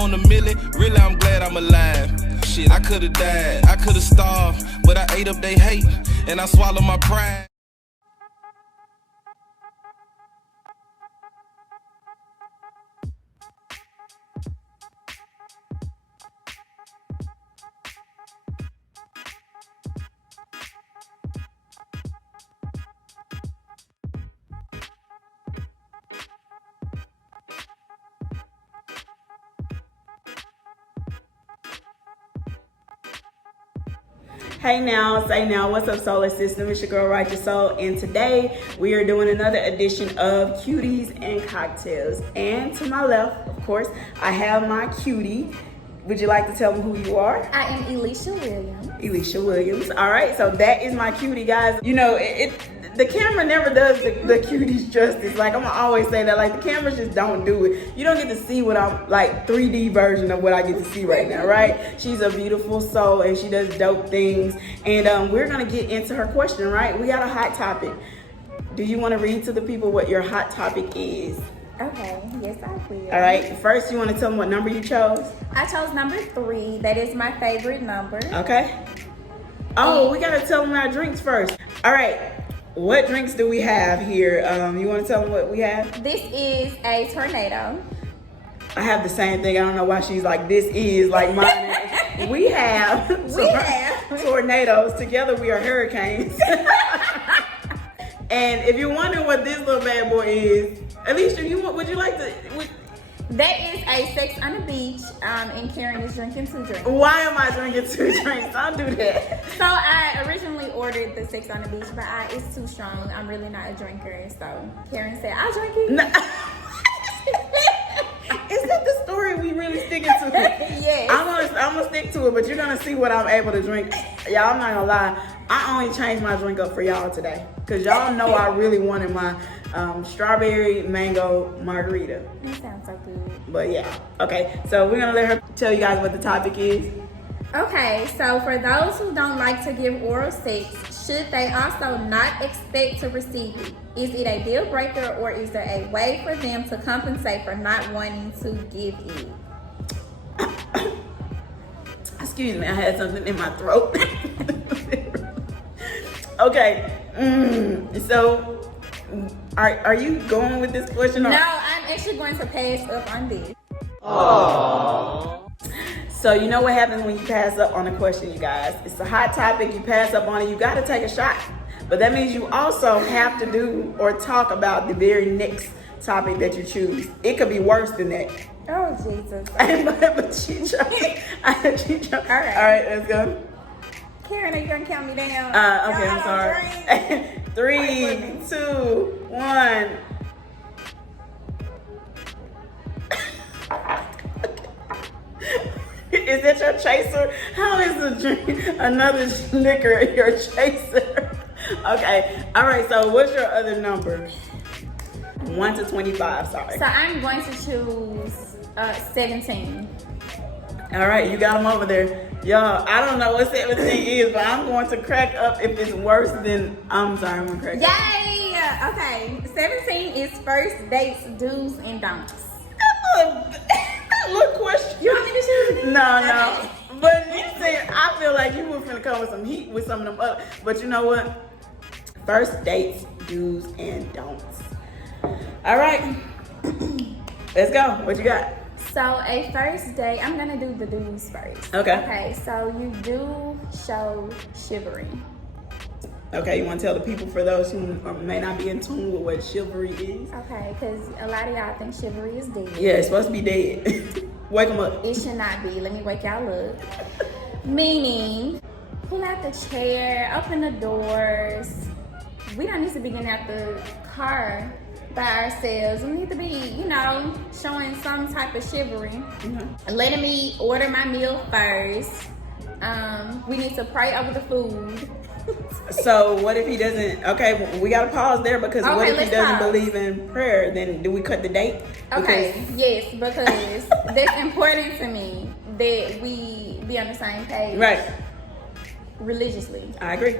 on the milli, really I'm glad I'm alive. Shit, I could've died, I could've starved, but I ate up they hate, and I swallowed my pride. Hey now, say now, what's up solar system? It's your girl Writeous Soul, and today we are doing another edition of Cuties and Cocktails. And to my left, of course, I have my cutie. Would you like to tell me who you are? I am Elisha Williams. Elisha Williams. All right, so that is my cutie, guys. You know, the camera never does the cuties justice. Like, I'm gonna always say that. Like, the cameras just don't do it. You don't get to see what I'm, like, 3D version of what I get to see right now, right? She's a beautiful soul, and she does dope things. And we're gonna get into her question, right? We got a hot topic. Do you want to read to the people what your hot topic is? Okay, yes I will. All right, first you want to tell them what number you chose? I chose number 3. That is my favorite number. Okay. Oh, we gotta tell them our drinks first. All right, what drinks do we have here? You want to tell them what we have? This is a tornado. I have the same thing. I don't know why she's like, this is like mine. We have tornadoes. Together we are hurricanes. And if you're wondering what this little bad boy is, Elisha, would you like to? That is a sex on the beach, and Karen is drinking 2 drinks. Why am I drinking 2 drinks? Don't do that. So I originally ordered the sex on the beach, but it's too strong. I'm really not a drinker, so Karen said, I'll drink it. No. Is that the story we really sticking to? Yes. I'm gonna stick to it, but you're gonna see what I'm able to drink. Y'all, I'm not gonna lie. I only changed my drink up for y'all today, cause y'all know I really wanted my strawberry mango margarita. That sounds so good. But yeah, okay. So we're gonna let her tell you guys what the topic is. Okay, so for those who don't like to give oral sex, should they also not expect to receive it? Is it a deal breaker, or is there a way for them to compensate for not wanting to give it? Excuse me, I had something in my throat. Okay, so are you going with this question? Or? No, I'm actually going to pass up on this. Aww. So you know what happens when you pass up on a question, you guys? It's a hot topic, you pass up on it, you gotta take a shot. But that means you also have to do or talk about the very next topic that you choose. It could be worse than that. Oh, Jesus. But she chose. All right, let's go. Karen, are you gonna count me down? Okay, I'm sorry. 3, 2, 1. Is that your chaser? How is the drink another liquor your chaser? Okay, all right, so what's your other number? 1 to 25, sorry. So I'm going to choose 17. All right, you got them over there. Y'all, I don't know what 17 is, but I'm going to crack up if it's worse than, I'm sorry, I'm gonna crack up. Yay! Okay, 17 is first dates, do's and don'ts. Look, question. You want me to choose it? No. Okay. But you said, I feel like you were finna come with some heat with some of them up. But you know what? First dates, do's and don'ts. All right. Let's go. What you got? So a first date, I'm gonna do the do's first. Okay. Okay, so you do show chivalry. Okay, you want to tell the people, for those who may not be in tune with what chivalry is? Okay, because a lot of y'all think chivalry is dead. Yeah, it's supposed to be dead. Wake them up. It should not be. Let me wake y'all up. Meaning, pull out the chair, open the doors. We don't need to be getting out the car by ourselves. We need to be, showing some type of chivalry. Mm-hmm. Letting me order my meal first. We need to pray over the food. So what if he doesn't? Okay, we gotta pause there, because what if he doesn't believe in prayer? Then do we cut the date? Okay, yes, because that's important to me that we be on the same page. Right. Religiously. I agree.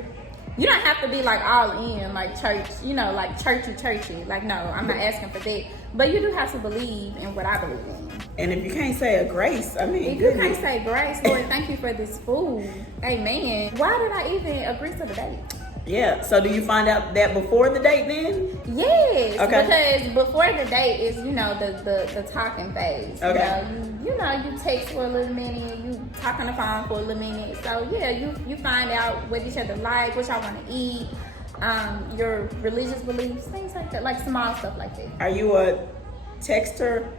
You don't have to be like all in, like church, like churchy. Like, no, I'm not asking for that. But you do have to believe in what I believe in. And if you can't say a grace, I mean, if you can't say grace, Lord, thank you for this food. Amen. Why did I even agree to the date? Yeah. So do you find out that before the date then? Yes. Okay. Because before the date is, the talking phase. Okay. You text for a little minute, you talk on the phone for a little minute. So yeah, you find out what each other like, what y'all want to eat, your religious beliefs, things like that, like small stuff like that. Are you a texter,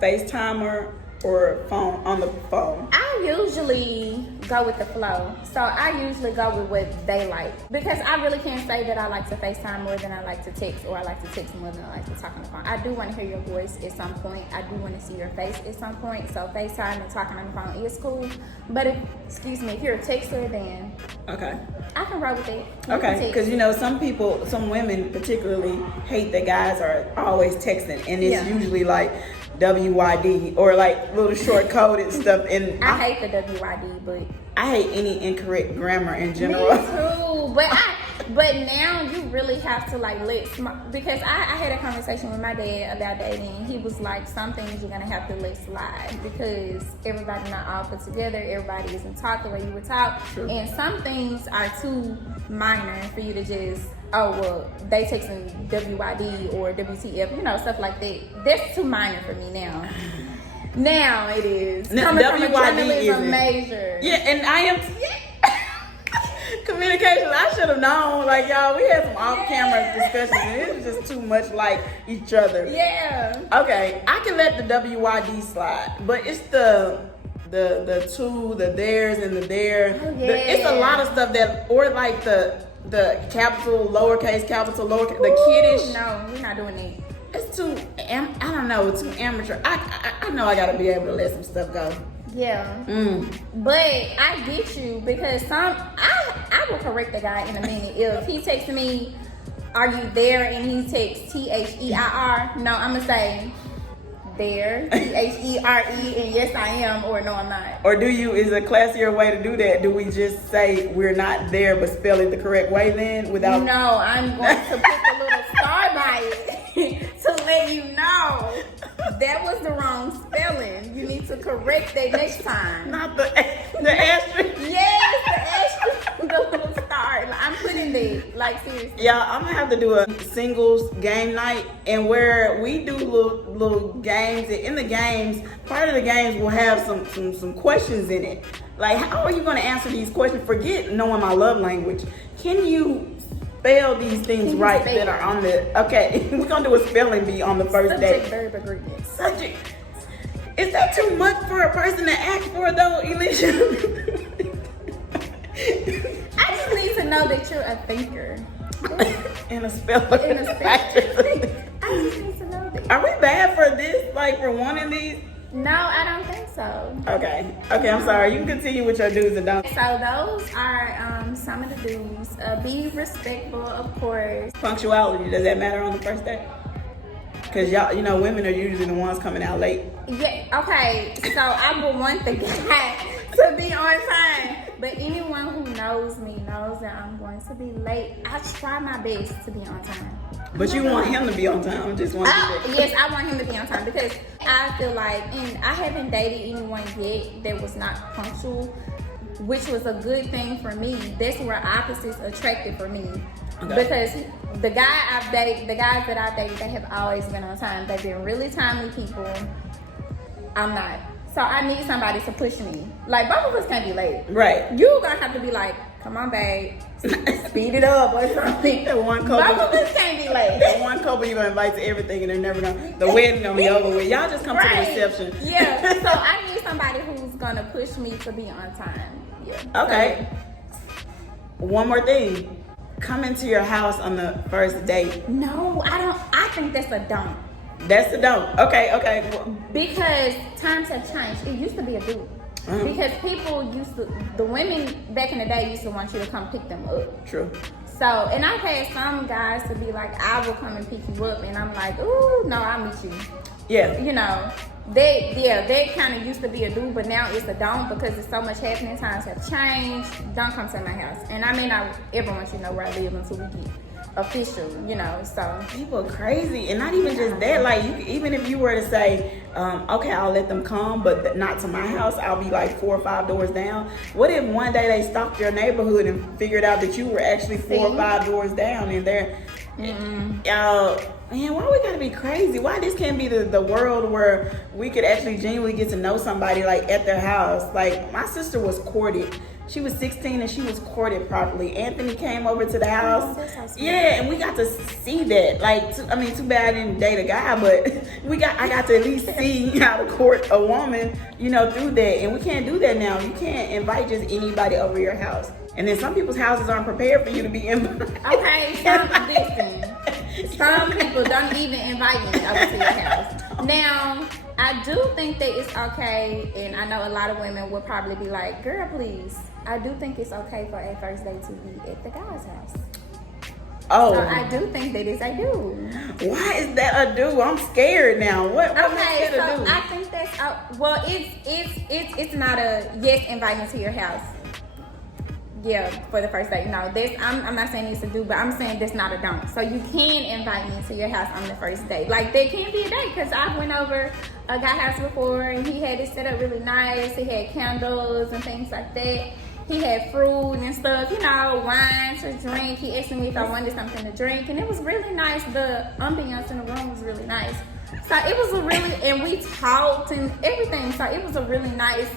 FaceTimer, or on the phone? I usually go with the flow. So I usually go with what they like. Because I really can't say that I like to FaceTime more than I like to text, or I like to text more than I like to talk on the phone. I do want to hear your voice at some point. I do want to see your face at some point. So FaceTime and talking on the phone is cool. But if you're a texter, then okay, I can roll with it. Okay, because some women particularly hate that guys are always texting, and it's usually like WYD or like little short coded stuff. And I hate the WYD, but I hate any incorrect grammar in general. Me too, but now you really have to like because I had a conversation with my dad about dating. He was like, some things you're gonna have to let slide because everybody's not all put together. Everybody isn't taught the way you were taught, and some things are too minor for you to just, oh well, they texting WYD or WTF, stuff like that. That's too minor for me now. Now it is. Coming from a journalism major. Yeah, and I am. Communication. I should have known. Like, y'all, we had some off-camera discussions, and it was just too much like each other. Yeah. Okay, I can let the WYD slide, but it's the two, the theirs, and the there. Oh, yeah. It's a lot of stuff that, or like the capital, lowercase, capital, lowercase, the kiddish. No, we're not doing it. It's too, I don't know, too amateur. I know I gotta be able to let some stuff go. Yeah. But I get you because I will correct the guy in a minute. If he texts me, are you there? And he texts THEIR, no, I'm gonna say there, THERE, and yes I am, or no I'm not. Or is a classier way to do that? Do we just say we're not there but spell it the correct way then without? No, I'm going to put a little star by it to let you know that was the wrong spelling. You need to correct that next time. Not the asterisk. Yes, the asterisk, the little star. I'm putting that, like, seriously. Yeah, I'm gonna have to do a singles game night, and where we do little games. In the games, part of the games will have some questions in it. Like, how are you gonna answer these questions? Forget knowing my love language. Can you spell these things right that are on the? Okay, we're gonna do a spelling bee on the first date. Subject, verb, agreement. Subject. Is that too much for a person to ask for, though, Elisha? I just need to know that you're a thinker. And a speller. I just need to know that. Are we bad for this? Like, for wanting these? No, I don't think so. Okay, I'm sorry. You can continue with your do's and don'ts. So those are some of the do's. Be respectful, of course. Punctuality, does that matter on the first date? Because y'all, women are usually the ones coming out late. Yeah, okay. So I would want the guy to be on time. But anyone who knows me knows that I'm going to be late. I try my best to be on time. But you want him to be on time. Yes, I want him to be on time because I feel like, and I haven't dated anyone yet that was not punctual, which was a good thing for me. That's where opposites attracted for me. Okay. Because the guys that I've dated, they have always been on time. They've been really timely people. I'm not. So I need somebody to push me. Like, both of us can't be late. Right. You gonna have to be like, come on, babe, speed it up or something. That one couple. Both of us can't be late. That one couple you're gonna invite to everything and they're never gonna. The wedding gonna be over with. Y'all just come to the reception. Yeah. So I need somebody who's gonna push me to be on time. Yeah. Okay. So, one more thing. Come into your house on the first date. No, I don't. I think that's a don't. That's the don't. Okay. Because times have changed. It used to be a do. Because people the women back in the day used to want you to come pick them up. True. So, and I've had some guys to be like, I will come and pick you up. And I'm like, ooh, no, I'll meet you. Yeah. They kind of used to be a do, but now it's a don't because there's so much happening. Times have changed. Don't come to my house. And I may not ever want you to know where I live until we get official, you know. So people are crazy, and not even just that. Like, even if you were to say, okay, I'll let them come, but not to my house. I'll be like 4 or 5 doors down. What if one day they stalked your neighborhood and figured out that you were actually 4 or 5 doors down, and they're, man, why we gotta be crazy? Why this can't be the world where we could actually genuinely get to know somebody, like, at their house? Like, my sister was courted. She was 16 and she was courted properly. Anthony came over to the house. Yeah, and we got to see that. Like, too bad I didn't date a guy, but I got to at least see how to court a woman, you know, through that. And we can't do that now. You can't invite just anybody over your house. And then some people's houses aren't prepared for you to be invited. Okay, some people don't even invite me over to your house. Now, I do think that it's okay, and I know a lot of women would probably be like, girl, please. I do think it's okay for a first date to be at the guy's house. Oh. So I do think that is a do. Why is that a do? I'm scared now. What okay, so a do? I think that's, well, it's not a yes, invite me to your house. Yeah, for the first date. No, I'm not saying it's a do, but I'm saying that's not a don't. So you can invite me to your house on the first date. Like, there can be a date, because I went over a guy's house before, and he had it set up really nice. He had candles and things like that. He had fruit and stuff, you know, wine to drink. He asked me if I wanted something to drink, and it was really nice. The ambiance in the room was really nice. So it was and we talked and everything. So it was a really nice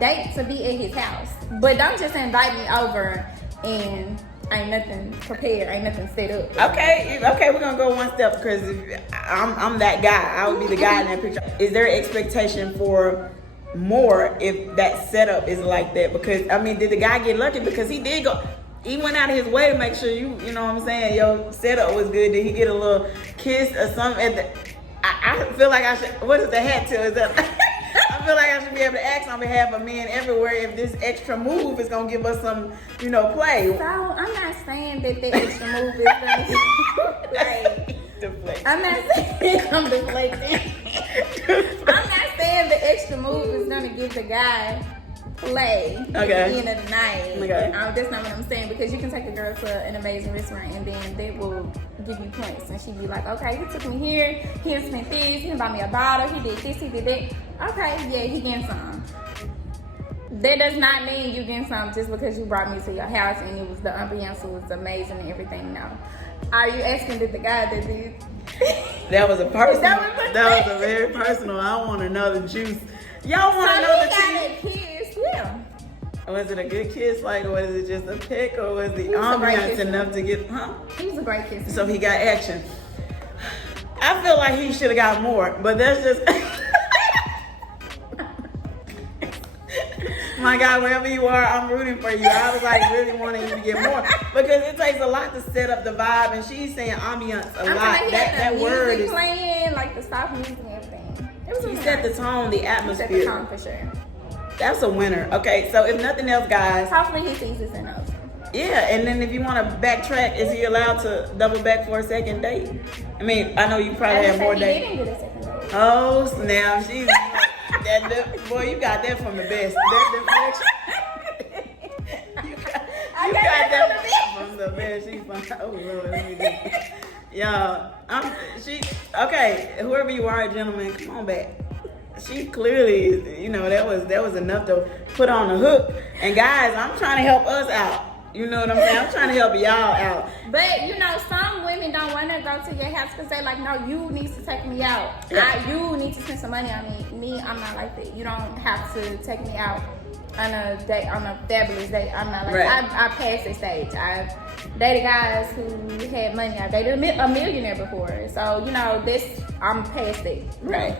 date to be at his house. But don't just invite me over and ain't nothing prepared, ain't nothing set up. Okay, we're gonna go one step, because I'm that guy. I would be the guy in that picture. Is there an expectation for more if that setup is like that? Because did the guy get lucky? Because he went out of his way to make sure you know what I'm saying, your setup was good. Did he get a little kiss or something? I feel like I should. What is the hat to? Is that? I feel like I should be able to ask on behalf of men everywhere if this extra move is gonna give us some, you know, play. So I'm not saying that the extra move is gonna deflect. I'm not saying I'm deflecting. I'm not saying the extra move is gonna give the guy play at the end of the night. Okay. That's not what I'm saying, because you can take a girl to an amazing restaurant and then they will give you points, and she'd be like, okay, he took me here, he done spent this, he done bought me a bottle, he did this, he did that. Okay, yeah, he getting some. That does not mean you getting some just because you brought me to your house and it was the ambiance was amazing and everything. No. Are you asking that the guy that did? That was a personal. That was a very personal. I want to know the juice. Y'all want to know the juice? So he got a kiss, yeah. Was it a good kiss? Like, was it just a peck, or was the ambiance enough to get? He was a great kisser. So he got action. I feel like he should have got more, but that's just. My God, wherever you are, I'm rooting for you. I was like really wanting you to get more, because it takes a lot to set up the vibe, and she's saying ambiance a lot. Like that word is playing, like the soft music and everything. He set the tone, the atmosphere. He set the tone for sure. That's a winner. Okay, so if nothing else, guys. Hopefully he sees this and knows. Yeah, and then if you want to backtrack, is he allowed to double back for a second date? I mean, I know you probably have more dates. He didn't get a second date. Oh snap! She's boy, you got that from the best. That deflection. you got that from the best. She's fine. Oh Lord, let me do. Y'all, okay. Whoever you are, gentlemen, come on back. She clearly, you know, that was enough to put on the hook. And guys, I'm trying to help us out. You know what I'm saying? I'm trying to help y'all out. But, you know, some women don't want to go to your house because they're like, no, you need to take me out. Yeah. You need to spend some money on me. Me, I'm not like that. You don't have to take me out on a date, on a fabulous date. I'm not like that. I passed this stage. I've dated guys who had money. I dated a millionaire before. So, you know, I'm past that. Right.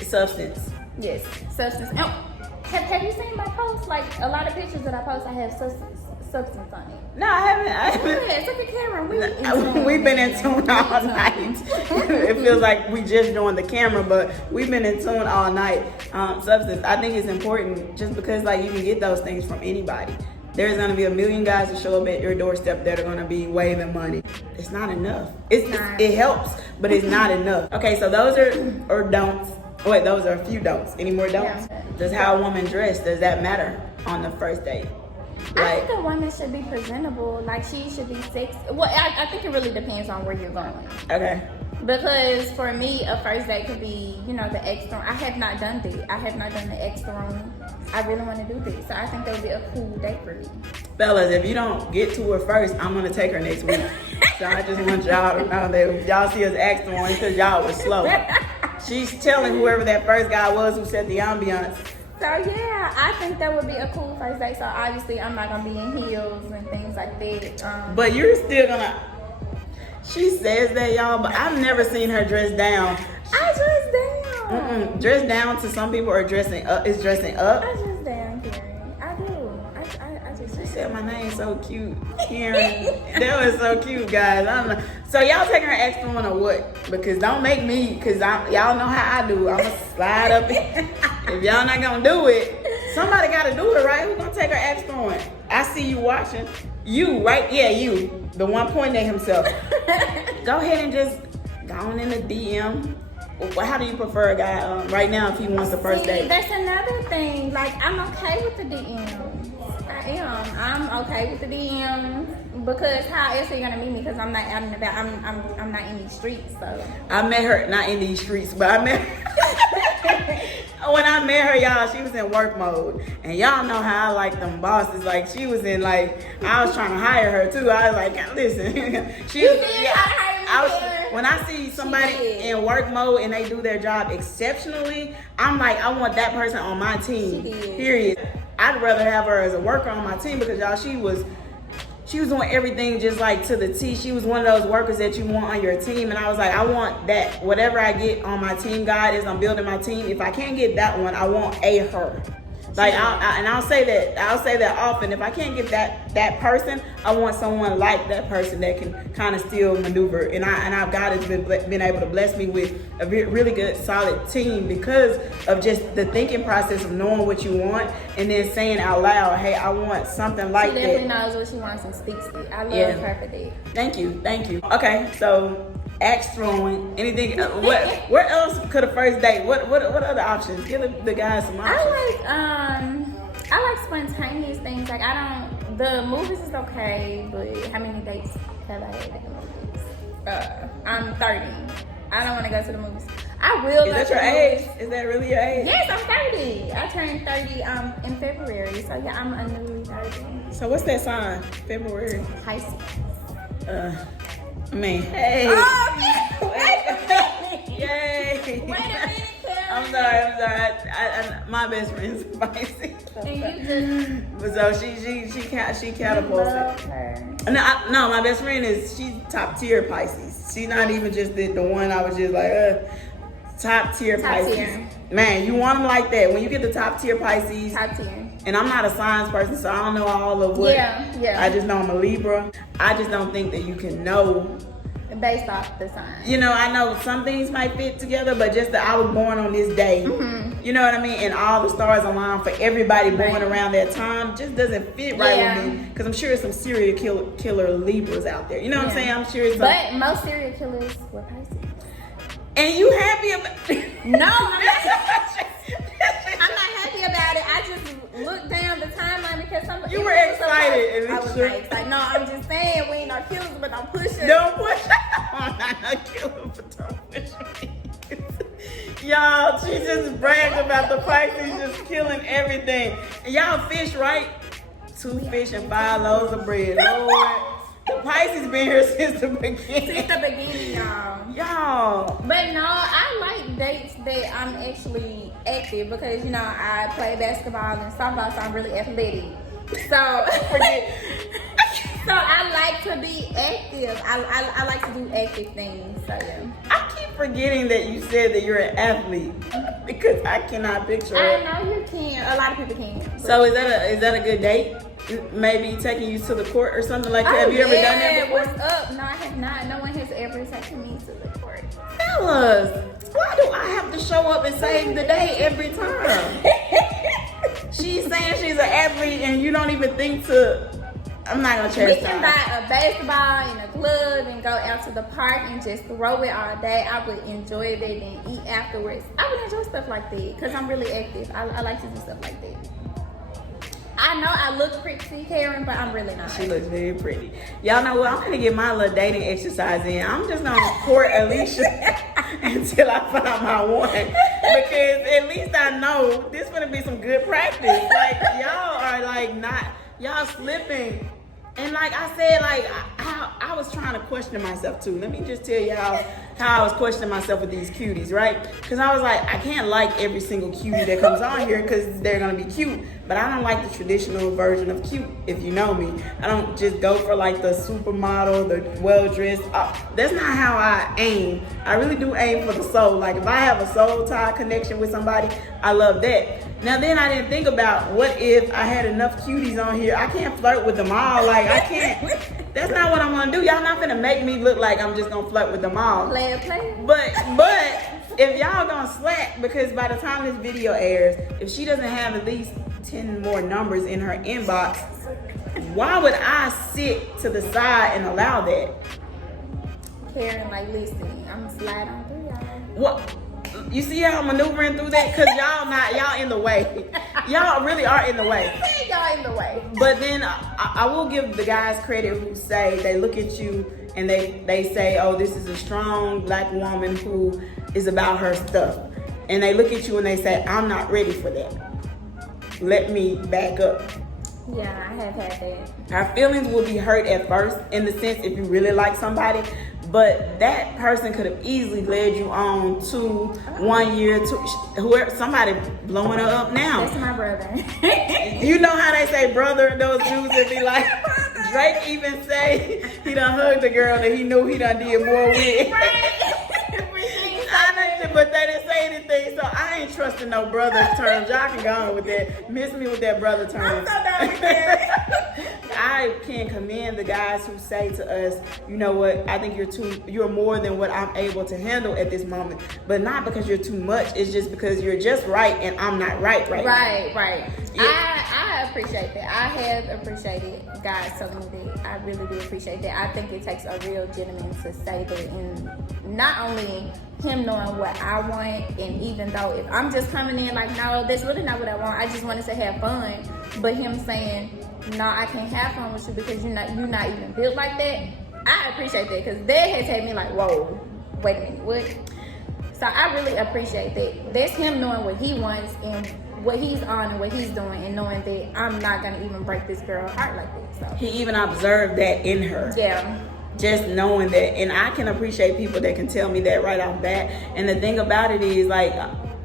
Substance. Yes, substance. Oh, have you seen my posts? Like, a lot of pictures that I post, I have substance on it. No, I haven't. Yeah, look at camera. We've been in tune all night. It feels like we just joined the camera, but we've been in tune all night. Substance. I think it's important just because, like, you can get those things from anybody. There's going to be a million guys that show up at your doorstep that are going to be waving money. It's not enough. It helps, but it's not enough. Okay, so those are don'ts. Wait, those are a few don'ts. Any more don'ts? Yeah. Does how a woman dress, does that matter on the first date? I think a woman should be presentable. Like, she should be sexy. Well, I think it really depends on where you're going. Okay. Because for me, a first date could be, you know, the extra. I have not done that. I have not done the extra room. I really want to do this. So I think that would be a cool date for me. Fellas, if you don't get to her first, I'm going to take her next week. So I just want y'all to know that if y'all see us extra one because y'all was slow. She's telling whoever that first guy was who set the ambiance. So yeah, I think that would be a cool first date. So obviously I'm not going to be in heels and things like that. But you're still going to... She says that, y'all, but I've never seen her dress down. I dress down. Dress down to some people are dressing up. Is dressing up. I dress down, Karen. I do. I just She said my name's so cute, Karen. That was so cute, guys. I don't know. So y'all taking her extra one or what? Because don't make me, because y'all know how I do. I'm going to slide up. If y'all not going to do it, somebody got to do it, right? Who's going to take her extra one? I see you watching. You, right? Yeah, you. The one pointing at himself. Go ahead and just go on in the DM. How do you prefer a guy right now if he wants the first date? That's another thing. Like, I'm okay with the DMs. I am. I'm okay with the DMs because how else are you gonna meet me? Because I'm not out and about. I'm not in these streets. So I met her not in these streets, but I met her. When I met her, y'all, she was in work mode, and y'all know how I like them bosses. Like, she was in, like, I was trying to hire her too. I was like, listen, when I see somebody in work mode and they do their job exceptionally, I'm like, I want that person on my team. Period. I'd rather have her as a worker on my team because, y'all, she was doing everything just like to the T. She was one of those workers that you want on your team. And I was like, I want that. Whatever I get on my team guide as I'm building my team, if I can't get that one, I want her. Like, I'll say that often. If I can't get that person, I want someone like that person that can kind of still maneuver. And God has been able to bless me with a really good, solid team because of just the thinking process of knowing what you want and then saying out loud, hey, I want something like that. She definitely knows what she wants and speaks it. I love her for that. Thank you. Okay, so axe throwing, anything. Where else could a first date? What other options? Give the guys some options. I like spontaneous things. Like, the movies is okay, but how many dates have I had at the movies? I'm 30. I don't want to go to the movies. I will go to the movies. Is that your age? Is that really your age? Yes, I'm 30. I turned 30 in February. So yeah, I'm a new 30. So what's that sign? February? Pisces. Hey. Oh, okay. Yay. Wait a minute, Karen. I'm sorry. I my best friend's Pisces. So she catapulted. Her. No, my best friend she's top tier Pisces. She's not even just the one I was just like, top tier Pisces. Tier. Man, you want them like that. When you get the top tier Pisces. Top tier. And I'm not a signs person, so I don't know all of what. Yeah. I just know I'm a Libra. I just don't think that you can know based off the sign. You know, I know some things might fit together, but just that I was born on this day. Mm-hmm. You know what I mean? And all the stars align for everybody born around that time just doesn't fit right with me. Because I'm sure there's some serial killer Libras out there. You know what I'm saying? I'm sure it's but most serial killers were Pisces. And you happy about it? No, I'm not happy about it. I just looked down the timeline because somebody. You were excited. I was not excited. No, I'm just saying we ain't no killers, but don't push it. Don't push it. I'm not no killer, but don't push me. Y'all, she just bragged about the Pisces just killing everything. And y'all fish, right? 2 fish and 5 loaves of bread. Lord. The Pisces been here since the beginning. Since the beginning, y'all. But no, I like dates that I'm actually active because, you know, I play basketball and softball, so I'm really athletic. So, so I like to be active. I like to do active things. So yeah. I keep forgetting that you said that you're an athlete because I cannot picture it. I know you can. A lot of people can. So is that a good date? Maybe taking you to the court or something like that. Have you ever done that before? What's up? No, I have not. No one has ever taken me to the court. Fellas, why do I have to show up and save the day every time? She's saying she's an athlete and you don't even think to. I'm not gonna chastise. We can buy a basketball in a club and go out to the park and just throw it all day. I would enjoy that and eat afterwards. I would enjoy stuff like that because I'm really active. I like to do stuff like that. I know I look pretty, Karen, but I'm really not. She looks very pretty. Y'all know what? I'm gonna get my little dating exercise in. I'm just gonna court Elisha until I find my one, because at least I know this gonna be some good practice. Like y'all are like not, y'all slipping. And like I said, like I was trying to question myself too. Let me just tell you how I was questioning myself with these cuties, right? Because I was like, I can't like every single cutie that comes on here because they're gonna be cute. But I don't like the traditional version of cute, if you know me. I don't just go for like the supermodel, the well-dressed. That's not how I aim. I really do aim for the soul. Like if I have a soul tie connection with somebody, I love that. Now then I didn't think about what if I had enough cuties on here. I can't flirt with them all. Like I can't. That's not what I want to do. Y'all not gonna make me look like I'm just gonna flirt with them all. Play. But if y'all gonna slack, because by the time this video airs, if she doesn't have at least 10 more numbers in her inbox, why would I sit to the side and allow that? Karen, like, listen, I'm gonna slide on through y'all. What? You see how I'm maneuvering through that? Because y'all in the way. Y'all really are in the way. Y'all in the way. But then I will give the guys credit who say, they look at you and they say, oh, this is a strong black woman who is about her stuff. And they look at you and they say, I'm not ready for that. Let me back up. Yeah, I have had that. Our feelings will be hurt at first, in the sense if you really like somebody, but that person could have easily led you on to 1 year, to whoever, somebody blowing her up now. That's my brother. You know how they say brother, those dudes that be like, Drake even say he done hugged the girl that he knew he done did more with. But they didn't say anything, so I ain't trusting no brother terms. Y'all can go on with that. Miss me with that brother term. I'm so done with that. I can commend the guys who say to us, you know what, I think you're more than what I'm able to handle at this moment. But not because you're too much, it's just because you're just right and I'm not right now. Right. Yeah. I appreciate that. I have appreciated guys telling me that. I really do appreciate that. I think it takes a real gentleman to say that, and not only him knowing what I want, and even though if I'm just coming in like, no, that's really not what I want, I just wanted to have fun, but him saying, no, I can't have fun with you because you're not even built like that, I appreciate that, because that has had me like, whoa, wait a minute, what? So I really appreciate that. That's him knowing what he wants and what he's on and what he's doing, and knowing that I'm not gonna even break this girl's heart like this. So He even observed that in her. yeah. Just knowing that, and I can appreciate people that can tell me that right off bat. And the thing about it is, like,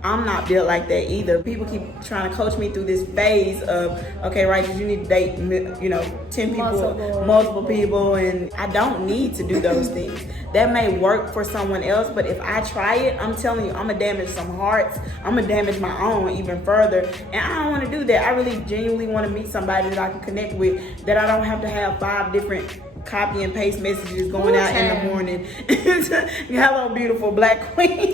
I'm not built like that either. People keep trying to coach me through this phase of, okay, Writeous, you need to date, 10 people, multiple people, and I don't need to do those things. That may work for someone else, but if I try it, I'm telling you, I'm gonna damage some hearts. I'm gonna damage my own even further, and I don't want to do that. I really genuinely want to meet somebody that I can connect with, that I don't have to have 5 different copy and paste messages going out in the morning. Hello, beautiful black queen.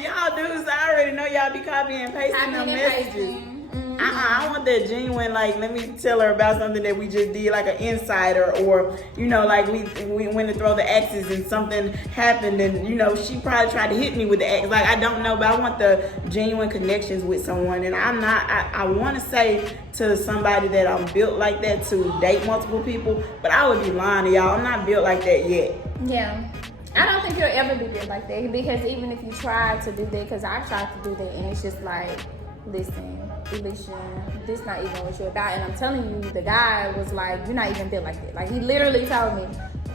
Y'all dudes, I already know y'all be copying and pasting them messages. I want that genuine, like, let me tell her about something that we just did, like an insider, or, like we went to throw the axes and something happened, and, she probably tried to hit me with the axe. Like, I don't know, but I want the genuine connections with someone, and I want to say to somebody that I'm built like that to date multiple people, but I would be lying to y'all. I'm not built like that yet. Yeah. I don't think you'll ever be built like that, because even if you try to do that, because I tried to do that, and it's just like, listen, Elisha, this not even what you're about. And I'm telling you, the guy was like, you're not even built like that. Like, he literally told me,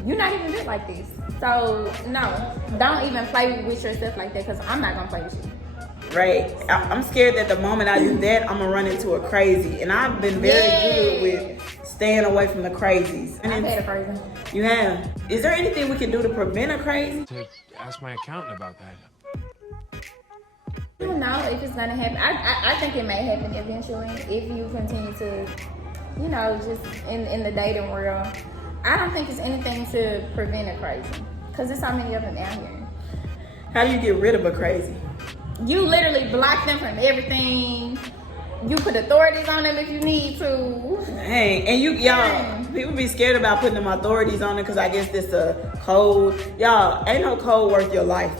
you're not even built like this. So, no, don't even play with yourself like that, because I'm not going to play with you. Right. I'm scared that the moment I do that, I'm going to run into a crazy. And I've been very good with staying away from the crazies. I've had a crazy. You have. Is there anything we can do to prevent a crazy? To ask my accountant about that. I don't know if it's gonna happen. I think it may happen eventually if you continue to, just in the dating world. I don't think it's anything to prevent a crazy, because there's so many of them out here. How do you get rid of a crazy? You literally block them from everything. You put authorities on them if you need to. Dang, and y'all, people be scared about putting them authorities on them because I guess this a code. Y'all, ain't no code worth your life.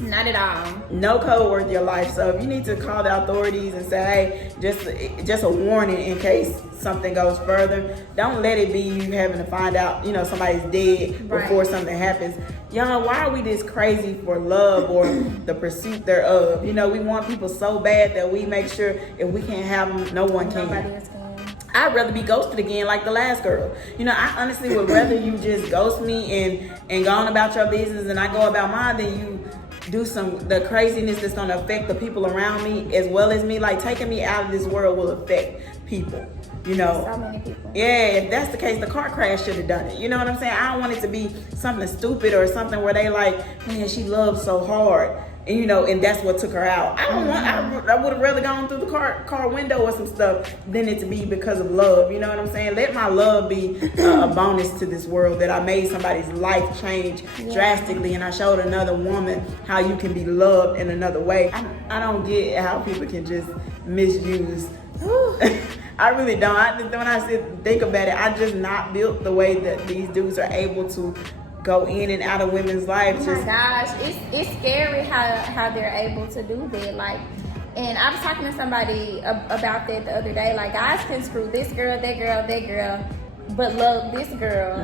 Not at all. No code worth your life. So if you need to call the authorities and say, hey, just a warning in case something goes further, don't let it be you having to find out, somebody's dead before something happens. Y'all, why are we this crazy for love or the pursuit thereof? We want people so bad that we make sure if we can't have them, no one can. Nobody else can. I'd rather be ghosted again like the last girl. I honestly would rather you just ghost me and go on about your business and I go about mine than you do the craziness that's going to affect the people around me as well as me. Like, taking me out of this world will affect people. So many people. Yeah, if that's the case, the car crash should have done it. You know what I'm saying? I don't want it to be something stupid or something where they like, man, she loves so hard. And and that's what took her out. I would have rather gone through the car window or some stuff than it to be because of love. You know what I'm saying? Let my love be a bonus to this world, that I made somebody's life change drastically and I showed another woman how you can be loved in another way. I don't get how people can just misuse. I really don't. When I think about it, I just not built the way that these dudes are able to go in and out of women's lives. Oh my gosh, it's scary how they're able to do that. Like, and I was talking to somebody about that the other day. Like, guys can screw this girl, that girl, but love this girl.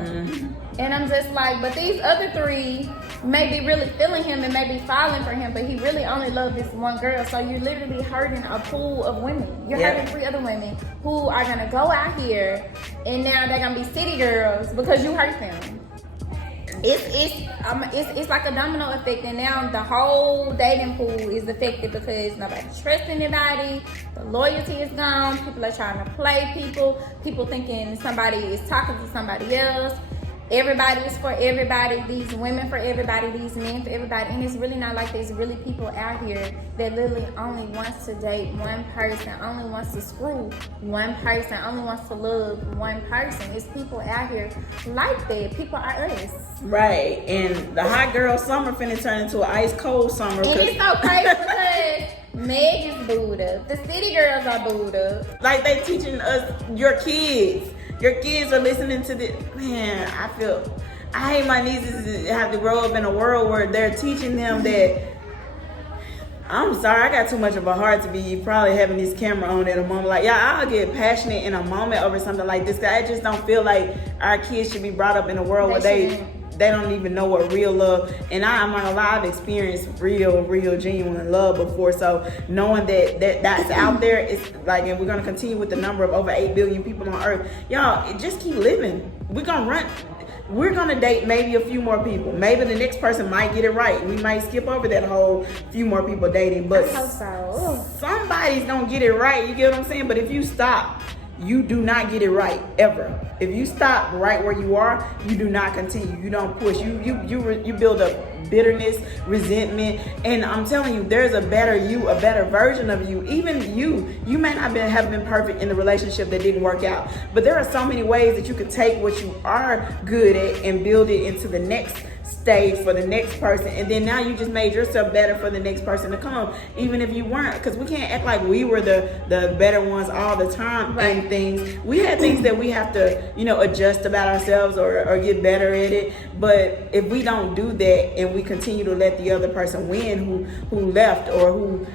And I'm just like, but these other three may be really feeling him and may be falling for him, but he really only loved this one girl. So you're literally hurting a pool of women. You're hurting 3 other women who are gonna go out here and now they're gonna be city girls because you hurt them. It's like a domino effect, and now the whole dating pool is affected because nobody trusts anybody. The loyalty is gone. People are trying to play people thinking somebody is talking to somebody else. Everybody is for everybody. These women for everybody. These men for everybody. And it's really not like there's really people out here that literally only wants to date one person, only wants to screw one person, only wants to love one person. It's people out here like that. People are us. Right. And the hot girl summer finna turn into an ice cold summer. And it's so crazy because Meg is booed up. The city girls are booed up. Like, they teaching us, your kids are listening to this. Man, I hate my nieces to have to grow up in a world where they're teaching them that. I'm sorry, I got too much of a heart to be probably having this camera on at a moment. Like, I'll get passionate in a moment over something like this. I just don't feel like our kids should be brought up in a world where they don't even know what real love. And I'm not gonna lie, I've experienced real genuine love before. So knowing that's out there, it's like, and we're gonna continue with the number of over 8 billion people on earth. Y'all, just keep living. We're gonna date maybe a few more people. Maybe the next person might get it right. We might skip over that whole few more people dating, but I hope so. Somebody's gonna get it right. You get what I'm saying? But if you stop, you do not get it right ever. If you stop right where you are, you do not continue. You don't push. You build up bitterness, resentment, and I'm telling you, there's a better you, a better version of you. Even you may not have been perfect in the relationship that didn't work out, but there are so many ways that you could take what you are good at and build it into the next stage for the next person, and then now you just made yourself better for the next person to come, even if you weren't, because we can't act like we were the better ones all the time. Right. And things, we had things that we have to adjust about ourselves or get better at it. But if we don't do that and we continue to let the other person win who left or who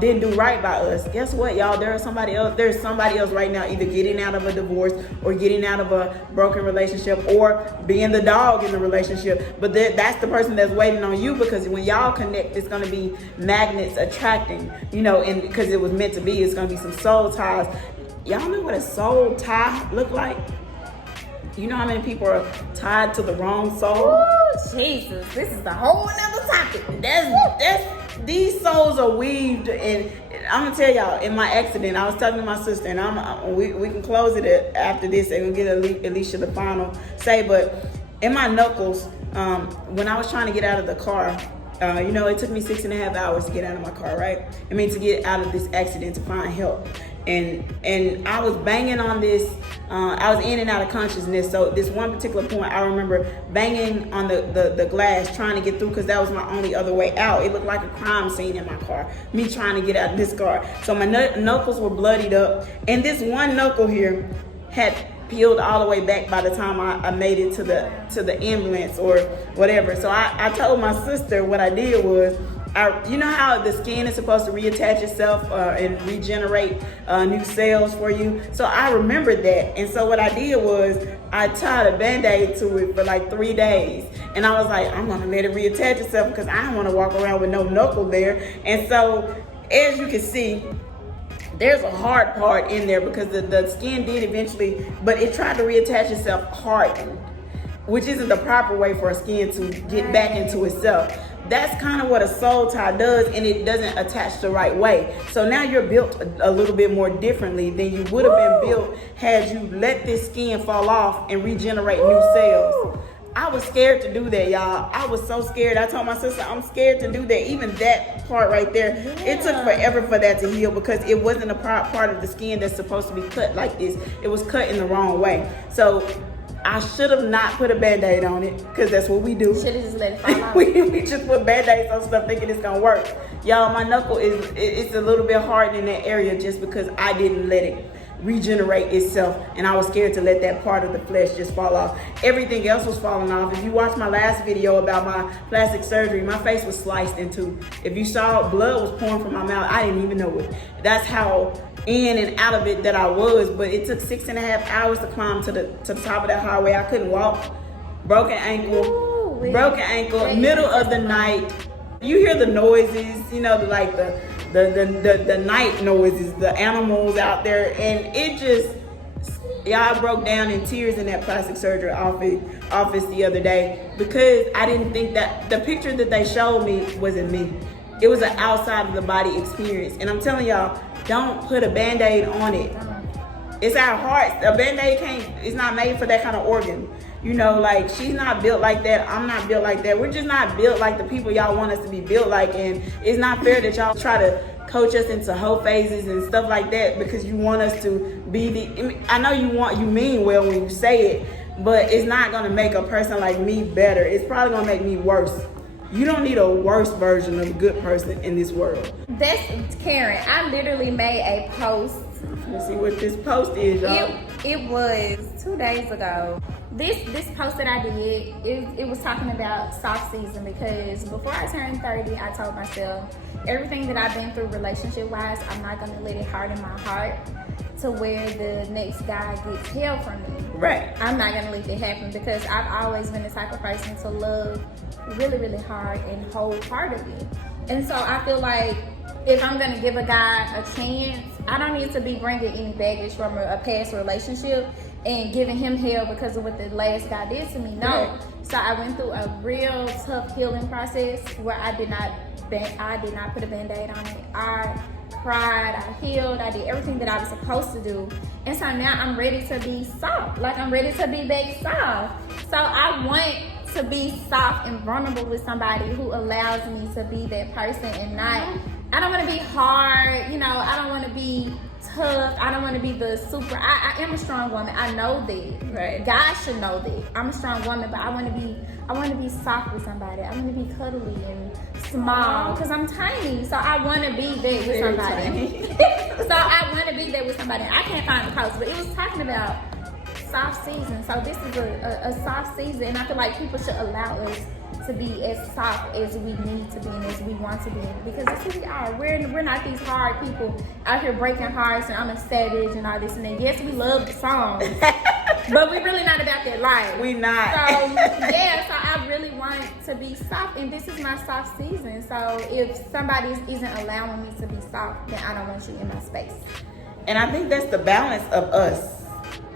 didn't do right by us, guess what, y'all? There's somebody else right now either getting out of a divorce or getting out of a broken relationship or being the dog in the relationship. But that's the person that's waiting on you, because when y'all connect, it's going to be magnets attracting, and because it was meant to be. It's going to be some soul ties. Y'all know what a soul tie look like? You know how many people are tied to the wrong soul? Ooh, Jesus, this is a whole nother topic. These souls are weaved, and I'm gonna tell y'all, in my accident, I was talking to my sister, and we can close it after this, and we'll get Elisha the final say, but in my knuckles, when I was trying to get out of the car, it took me 6.5 hours to get out of my car, right? To get out of this accident, to find help. And I was banging on this, I was in and out of consciousness. So this one particular point, I remember banging on the glass, trying to get through, because that was my only other way out. It looked like a crime scene in my car, me trying to get out of this car. So my knuckles were bloodied up. And this one knuckle here had peeled all the way back by the time I made it to the ambulance or whatever. So I told my sister what I did was, you know how the skin is supposed to reattach itself and regenerate new cells for you? So I remembered that. And so what I did was I tied a Band-Aid to it for like 3 days. And I was like, I'm going to let it reattach itself because I don't want to walk around with no knuckle there. And so as you can see, there's a hard part in there because the skin did eventually, but it tried to reattach itself hardened, which isn't the proper way for a skin to get back into itself. That's kind of what a soul tie does, and it doesn't attach the right way. So now you're built a little bit more differently than you would have been built had you let this skin fall off and regenerate new cells. I was scared to do that, y'all. I was so scared. I told my sister, I'm scared to do that. Even that part right there, it took forever for that to heal because it wasn't a part of the skin that's supposed to be cut like this. It was cut in the wrong way. So I should have not put a Band-Aid on it because that's what we do. Should have just let it fall off. we just put Band-Aids on stuff thinking it's gonna work. Y'all, my knuckle it's a little bit hard in that area just because I didn't let it regenerate itself, and I was scared to let that part of the flesh just fall off. Everything else was falling off. If you watched my last video about my plastic surgery, my face was sliced in two. If you saw, blood was pouring from my mouth. I didn't even know it. That's how in and out of it that I was. But it took 6.5 hours to climb to the top of that highway. I couldn't walk. Broken ankle, middle of the night. You hear the noises, you know, like the night noises, the animals out there, and it just, y'all, broke down in tears in that plastic surgery office the other day because I didn't think that the picture that they showed me wasn't me. It was an outside of the body experience. And I'm telling y'all, don't put a Band-Aid on it. It's our hearts. A Band-Aid it's not made for that kind of organ. You know, like, she's not built like that. I'm not built like that. We're just not built like the people y'all want us to be built like. And it's not fair that y'all try to coach us into whole phases and stuff like that because you want us to be I know you mean well when you say it, but it's not going to make a person like me better. It's probably going to make me worse. You don't need a worse version of a good person in this world. That's Karen. I literally made a post. Let's see what this post is, y'all. It was 2 days ago. This post that I did, it was talking about soft season because before I turned 30, I told myself everything that I've been through relationship-wise, I'm not going to let it harden my heart to where the next guy gets hell from me. Right. I'm not going to let it happen because I've always been the type of person to love really, really hard and wholeheartedly. And so I feel like if I'm going to give a guy a chance, I don't need to be bringing any baggage from a past relationship and giving him hell because of what the last guy did to me. No. Right. So I went through a real tough healing process where I did not put a Band-Aid on it. I cried, I healed, I did everything that I was supposed to do. And so now I'm ready to be soft. Like, I'm ready to be back soft. So I want to be soft and vulnerable with somebody who allows me to be that person and not, I don't want to be hard, you know, I don't want to be tough, I don't want to be the super, I am a strong woman, I know that. Right. Guys should know that. I'm a strong woman, but I want to be soft with somebody. I want to be cuddly and small because I'm tiny. So I want to be there with somebody. So I want to be there with somebody. I can't find the post, but it was talking about soft season. So this is a soft season, and I feel like people should allow us to be as soft as we need to be and as we want to be, because that's who we are. We're not these hard people out here breaking hearts and I'm a savage and all this and that. Yes, we love the songs, but we're really not about that life. We not. So yeah, so I really want to be soft, and this is my soft season. So if somebody isn't allowing me to be soft, then I don't want you in my space. And I think that's the balance of us.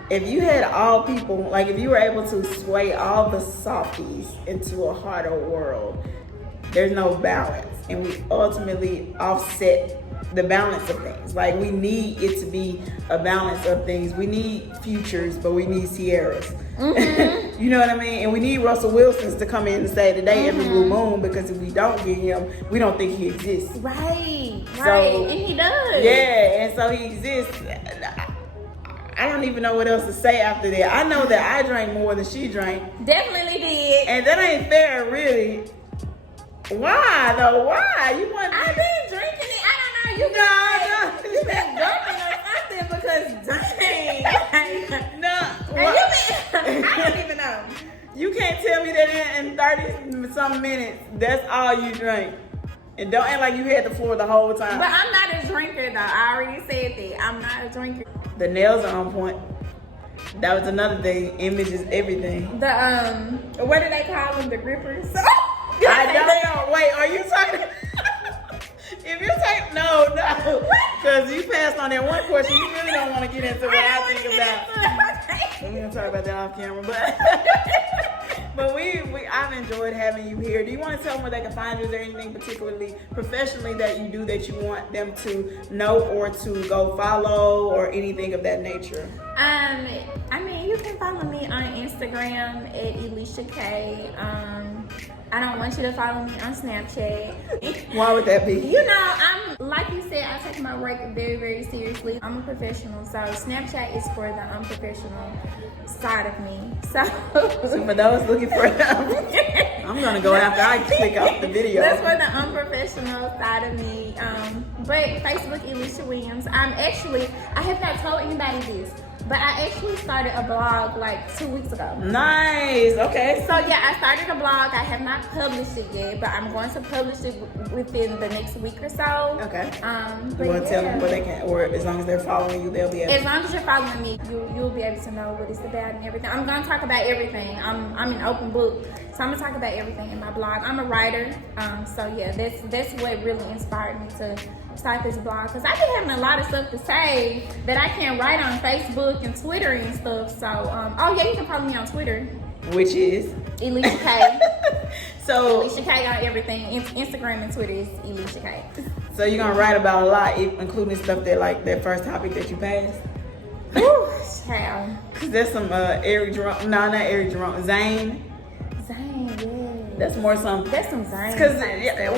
If you had all people, like if you were able to sway all the softies into a harder world, there's no balance. And we ultimately offset the balance of things. Like, we need it to be a balance of things. We need Futures, but we need Sierras. Mm-hmm. You know what I mean? And we need Russell Wilsons to come in and say today every blue moon, because if we don't get him, we don't think he exists. Right, So, and he does. Yeah, and so he exists. I don't even know what else to say after that. I know that I drank more than she drank. Definitely did. And that ain't fair, really. Why, though? Why? You want? I've been drinking it. I don't know. You been dumping or something, because dang. No. 30 some minutes, that's all you drink. And don't act like you had the floor the whole time. But I'm not a drinker though. I already said that. I'm not a drinker. The nails are on point. That was another thing. Image is everything. The what do they call them? The grippers. I don't know. Wait, are you talking? If you're talking, no. Because you passed on that one question. You really don't want to get into what I think about. We're gonna talk about that off camera, but I've enjoyed having you here. Do you want to tell them where they can find you? Is there anything particularly professionally that you do that you want them to know or to go follow or anything of that nature? I mean, you can follow me on Instagram at Elisha K. I don't want you to follow me on Snapchat. Why would that be? You know, I'm like you said, I take my work very, very seriously. I'm a professional, so Snapchat is for the unprofessional side of me. So for those looking for them, I'm gonna go after I click off the video. That's for the unprofessional side of me. But Facebook, Elisha Williams. I have not told anybody this, but I actually started a blog like 2 weeks ago. Nice. Okay. So yeah, I started a blog. I have not published it yet, but I'm going to publish it within the next week or so. Okay. But you want to tell them where they can, or as long as they're following you, they'll be able. As long as you're following me, you'll be able to know what it's about and everything. I'm going to talk about everything. I'm an open book, so I'm gonna talk about everything in my blog. I'm a writer, so yeah, that's what really inspired me to start this blog, because I've been having a lot of stuff to say that I can't write on Facebook and Twitter and stuff. So oh yeah, you can follow me on Twitter, which is Elisha K. So Elisha K on everything. Instagram and Twitter is Elisha K. So you're gonna write about a lot, including stuff that like that first topic that you passed. Whew, child. Cause there's some Eric Jerome, no, not Eric Jerome, Zane. Yeah. That's more some. That's some Zane. Cause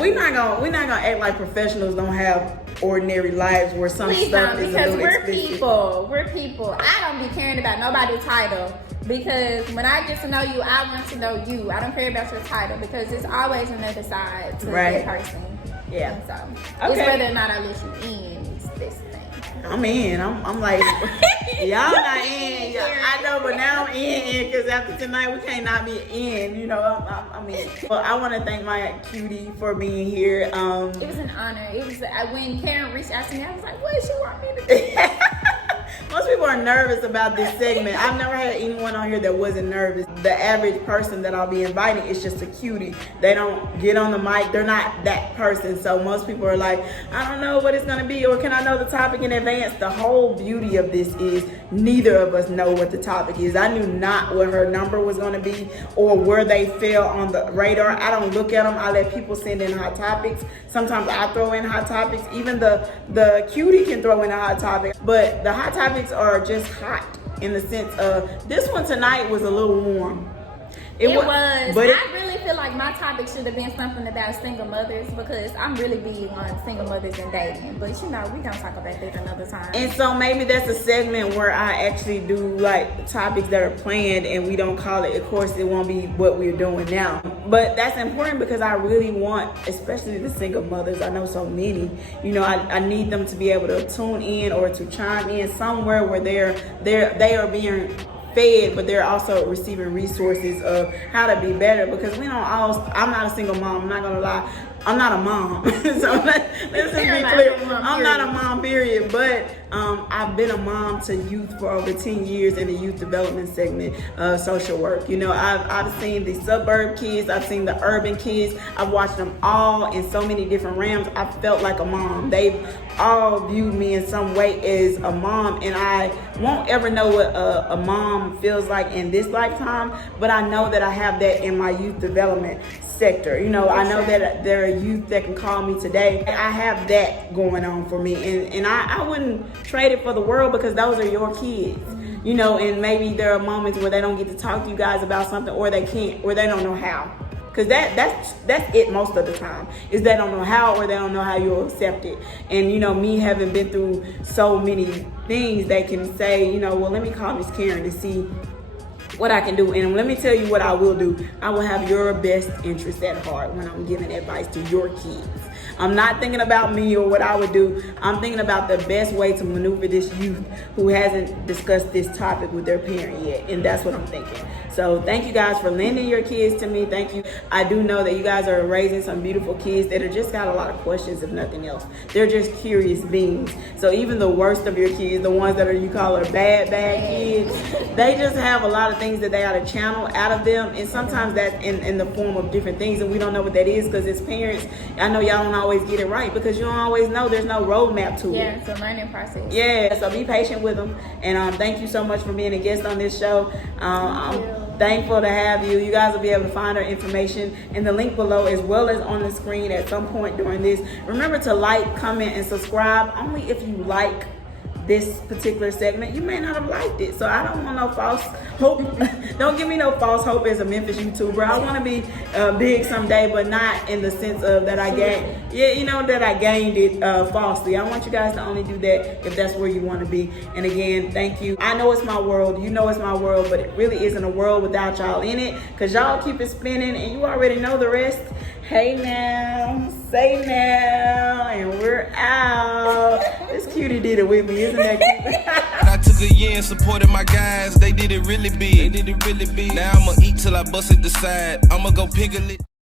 we're not gonna act like professionals don't have ordinary lives where some Please stuff don't, is because a little we're explicit. people. We're people. I don't be caring about nobody's title, because when I get to know you, I want to know you. I don't care about your title, because there's always another side to that person. Yeah. And so Okay. it's whether or not I let you in. It's this thing. I'm in. I'm like, y'all not in. I know, but now I'm in because after tonight we can't not be in. You know, I'm in. Well, I want to thank my cutie for being here. It was an honor. It was when Karen reached out to me, I was like, what does she want me to do? Most people are nervous about this segment. I've never had anyone on here that wasn't nervous. The average person that I'll be inviting is just a cutie. They don't get on the mic. They're not that person. So most people are like, I don't know what it's going to be, or can I know the topic in advance? The whole beauty of this is neither of us know what the topic is. I knew not what her number was going to be or where they fell on the radar. I don't look at them. I let people send in hot topics. Sometimes I throw in hot topics. Even the cutie can throw in a hot topic. But the hot topics are just hot in the sense of this one tonight was a little warm. It was. But I really feel like my topic should have been something about single mothers, because I'm really big on single mothers and dating. But you know, we gonna talk about that another time. And so maybe that's a segment where I actually do like topics that are planned and we don't call it. Of course, it won't be what we're doing now. But that's important because I really want, especially the single mothers, I know so many, you know, I need them to be able to tune in or to chime in somewhere where they are being fed, but they're also receiving resources of how to be better, because we don't all. I'm not a single mom. I'm not gonna lie. I'm not a mom. So let's just be clear. I'm not a mom, period. But I've been a mom to youth for over 10 years in the youth development segment of social work. You know, I've seen the suburb kids. I've seen the urban kids. I've watched them all in so many different realms. I felt like a mom. They've all viewed me in some way as a mom, and I won't ever know what a mom feels like in this lifetime, but I know that I have that in my youth development sector. You know, I know that there are youth that can call me today. I have that going on for me, and I wouldn't trade it for the world, because those are your kids. You know, and maybe there are moments where they don't get to talk to you guys about something, or they can't, or they don't know how. Because that's it most of the time, is they don't know how, or they don't know how you'll accept it. And, you know, me having been through so many things, they can say, you know, well, let me call Miss Karen to see what I can do. And let me tell you what I will do. I will have your best interest at heart when I'm giving advice to your kids. I'm not thinking about me or what I would do. I'm thinking about the best way to maneuver this youth who hasn't discussed this topic with their parent yet. And that's what I'm thinking. So thank you guys for lending your kids to me. Thank you. I do know that you guys are raising some beautiful kids that are just got a lot of questions, if nothing else. They're just curious beings. So even the worst of your kids, the ones that are you call are bad kids, they just have a lot of things that they ought to channel out of them. And sometimes that's in the form of different things, and we don't know what that is because as parents, I know y'all don't always get it right because you don't always know. There's no roadmap to it. Yeah, it's a learning process. Yeah, so be patient with them. And thank you so much for being a guest on this show. I'm thankful to have you. You guys will be able to find our information in the link below as well as on the screen at some point during this. Remember to like, comment, and subscribe only if you like this particular segment. You may not have liked it, so I don't want no false hope. Don't give me no false hope as a Memphis YouTuber. I want to be big someday, but not in the sense of that I gained it falsely. I want you guys to only do that if that's where you want to be. And again, thank you. I know it's my world, you know it's my world, but it really isn't a world without y'all in it, because y'all keep it spinning and you already know the rest. Hey now, say now, and we're out. This cutie did it with me, isn't that cute? I took a year and supported my guys. They did it really big. Now I'ma eat till I bust at the side. I'ma go pick a lick.